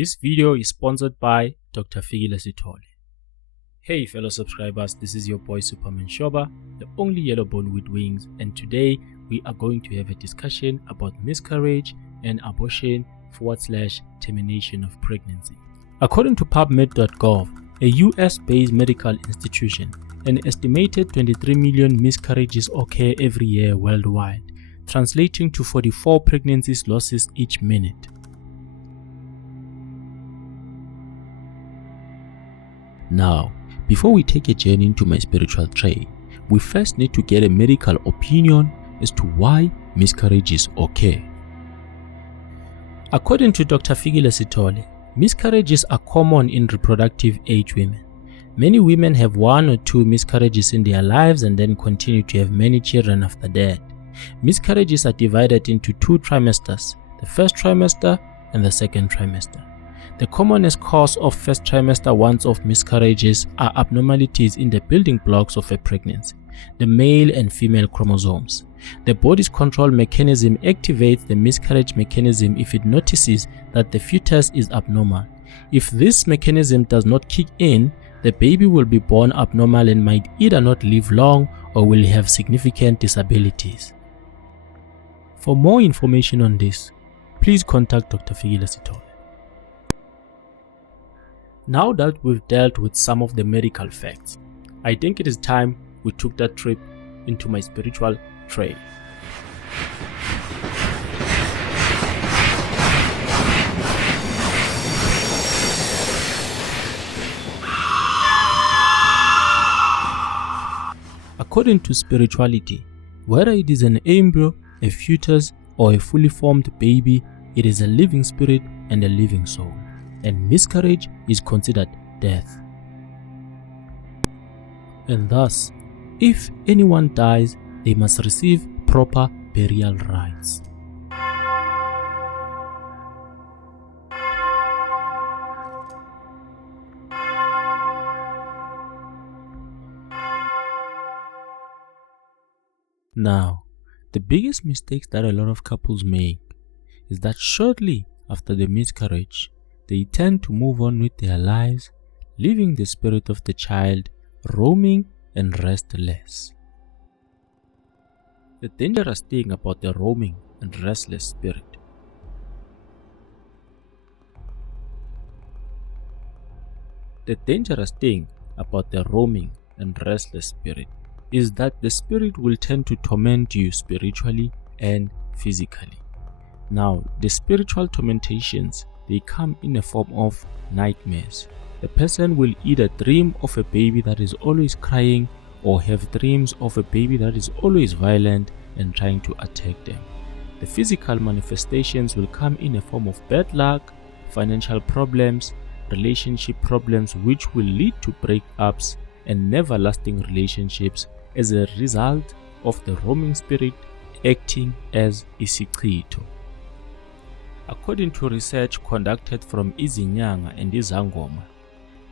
This video is sponsored by Dr. Fikile Sithole. Hey fellow subscribers, this is your boy Superman Shoba, the only yellow bone with wings, and today we are going to have a discussion about miscarriage and abortion / termination of pregnancy. According to PubMed.gov, a US-based medical institution, an estimated 23 million miscarriages occur every year worldwide, translating to 44 pregnancy losses each minute. Now, before we take a journey into my spiritual tray, we first need to get a medical opinion as to why miscarriages occur. According to Dr. Fikile Sithole, miscarriages are common in reproductive age women. Many women have 1 or 2 miscarriages in their lives and then continue to have many children after that. Miscarriages are divided into 2 trimesters, the first trimester and the second trimester. The commonest cause of first trimester once-off miscarriages are abnormalities in the building blocks of a pregnancy, the male and female chromosomes. The body's control mechanism activates the miscarriage mechanism if it notices that the fetus is abnormal. If this mechanism does not kick in, the baby will be born abnormal and might either not live long or will have significant disabilities. For more information on this, please contact Dr. Fikile Sithole. Now that we've dealt with some of the medical facts, I think it is time we took that trip into my spiritual tray. According to spirituality, whether it is an embryo, a fetus, or a fully formed baby, it is a living spirit and a living soul, and miscarriage is considered death. And thus, if anyone dies, they must receive proper burial rites. Now, the biggest mistakes that a lot of couples make is that shortly after the miscarriage, they tend to move on with their lives, leaving the spirit of the child roaming and restless. The dangerous thing about the roaming and restless spirit is that the spirit will tend to torment you spiritually and physically. Now, the spiritual tormentations, they come in a form of nightmares. The person will either dream of a baby that is always crying or have dreams of a baby that is always violent and trying to attack them. The physical manifestations will come in a form of bad luck, financial problems, relationship problems, which will lead to breakups and never-lasting relationships as a result of the roaming spirit acting as isisu. According to research conducted from izinyanga and izangoma,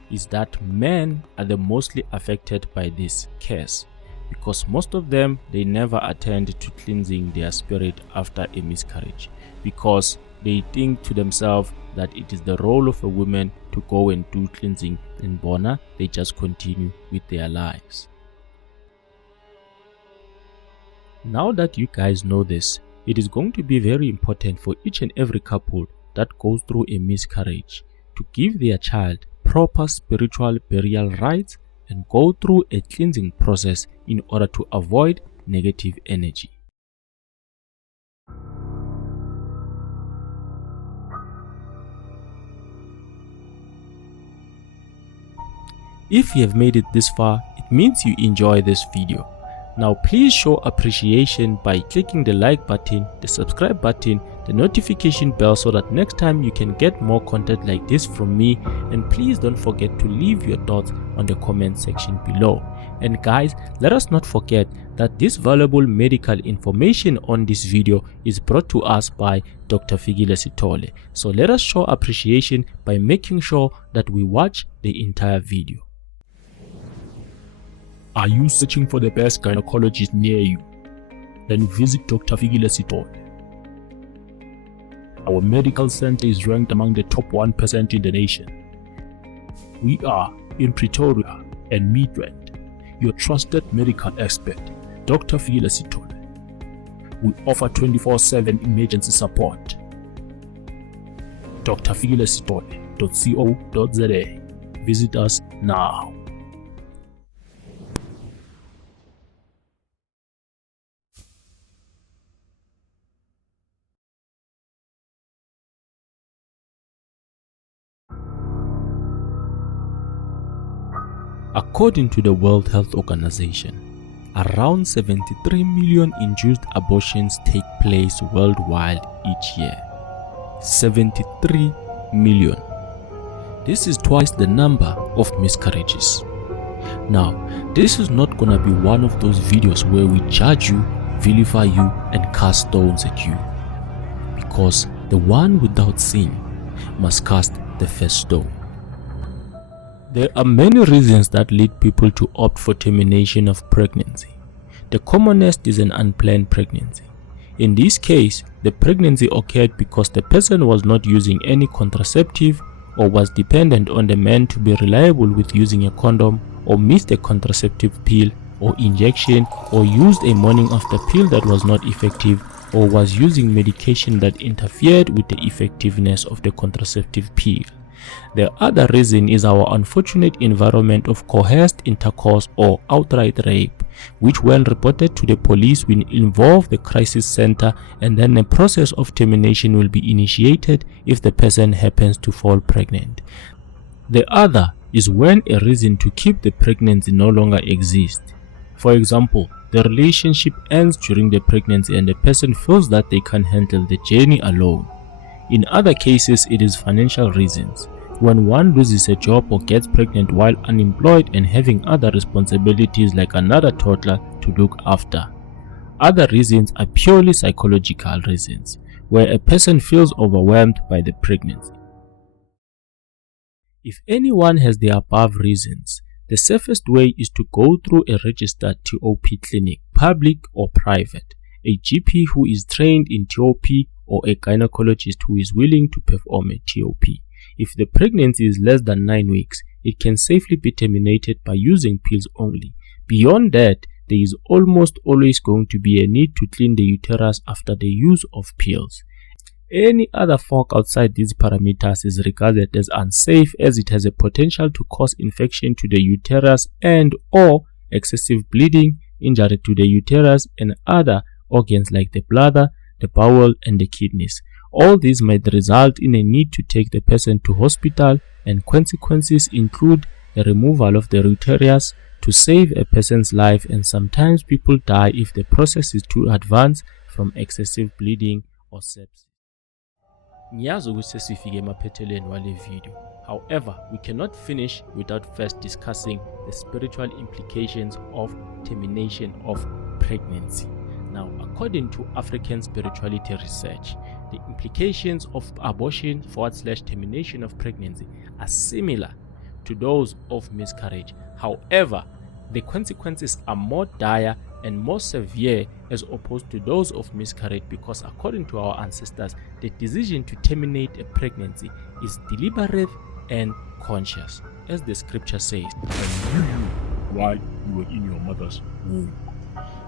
is that men are the mostly affected by this case, because most of them, they never attend to cleansing their spirit after a miscarriage, because they think to themselves that it is the role of a woman to go and do cleansing, and bona, they just continue with their lives. Now that you guys know this, it is going to be very important for each and every couple that goes through a miscarriage to give their child proper spiritual burial rites and go through a cleansing process in order to avoid negative energy. If you have made it this far, it means you enjoy this video. Now please show appreciation by clicking the like button, the subscribe button, the notification bell so that next time you can get more content like this from me, and please don't forget to leave your thoughts on the comment section below. And guys, let us not forget that this valuable medical information on this video is brought to us by Dr. Fikile Sithole. So let us show appreciation by making sure that we watch the entire video. Are you searching for the best gynecologist near you? Then visit Dr. Fikile Sithole. Our medical center is ranked among the top 1% in the nation. We are in Pretoria and Midrand, your trusted medical expert, Dr. Fikile Sithole. We offer 24/7 emergency support. drfikilesithole.co.za. Visit us now. According to the World Health Organization, around 73 million induced abortions take place worldwide each year. 73 million. This is twice the number of miscarriages. Now, this is not gonna be one of those videos where we judge you, vilify you, and cast stones at you. Because the one without sin must cast the first stone. There are many reasons that lead people to opt for termination of pregnancy. The commonest is an unplanned pregnancy. In this case, the pregnancy occurred because the person was not using any contraceptive or was dependent on the man to be reliable with using a condom, or missed a contraceptive pill or injection, or used a morning after pill that was not effective, or was using medication that interfered with the effectiveness of the contraceptive pill. The other reason is our unfortunate environment of coerced intercourse or outright rape, which when reported to the police will involve the crisis center, and then a process of termination will be initiated if the person happens to fall pregnant. The other is when a reason to keep the pregnancy no longer exists. For example, the relationship ends during the pregnancy and the person feels that they can't handle the journey alone. In other cases, it is financial reasons, when one loses a job or gets pregnant while unemployed and having other responsibilities like another toddler to look after. Other reasons are purely psychological reasons, where a person feels overwhelmed by the pregnancy. If anyone has the above reasons, the safest way is to go through a registered TOP clinic, public or private, a GP who is trained in TOP, or a gynecologist who is willing to perform a TOP. If the pregnancy is less than 9 weeks, it can safely be terminated by using pills only. Beyond that, there is almost always going to be a need to clean the uterus after the use of pills. Any other fork outside these parameters is regarded as unsafe, as it has a potential to cause infection to the uterus and or excessive bleeding, injury to the uterus and other organs like the bladder, the bowel and the kidneys. All these might result in a need to take the person to hospital, and consequences include the removal of the uterus to save a person's life, and sometimes people die if the process is too advanced from excessive bleeding or sepsis. Ngiyazi ukuthi sesifike emaphethelweni wale video. However, we cannot finish without first discussing the spiritual implications of termination of pregnancy. Now, according to African spirituality research, the implications of abortion / termination of pregnancy are similar to those of miscarriage. However, the consequences are more dire and more severe as opposed to those of miscarriage, because according to our ancestors, the decision to terminate a pregnancy is deliberate and conscious, as the scripture says, "And knew you while you were in your mother's womb."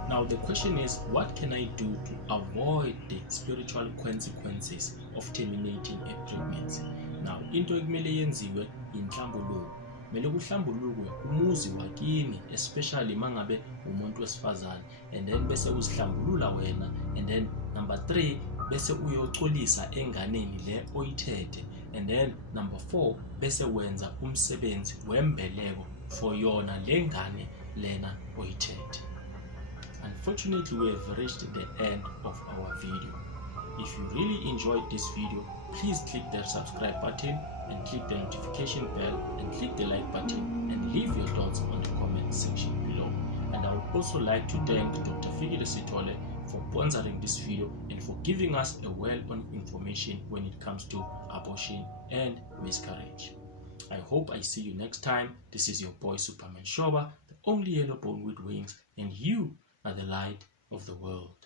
Now the question is, what can I do to avoid the spiritual consequences of terminating a pregnancy? Now into ekumele yenziwe inhlambuluko. Kumele kuhlambulukwe umuzi wakini, especially mangabe umuntu wesifazane, and then bese uzihlambulula wena, and then number 3 bese uyocolisa enganeni le oyithethe, and then number 4 bese wenza umsebenzi wembeleko for yona lengane lena oyithethe. Unfortunately, we have reached the end of our video. If you really enjoyed this video, please click the subscribe button and click the notification bell and click the like button and leave your thoughts on the comment section below. And I would also like to thank Dr. Fikile Sithole for sponsoring this video and for giving us a well-known information when it comes to abortion and miscarriage. I hope I see you next time. This is your boy Superman Shoba, the only yellow bone with wings, and you are the light of the world.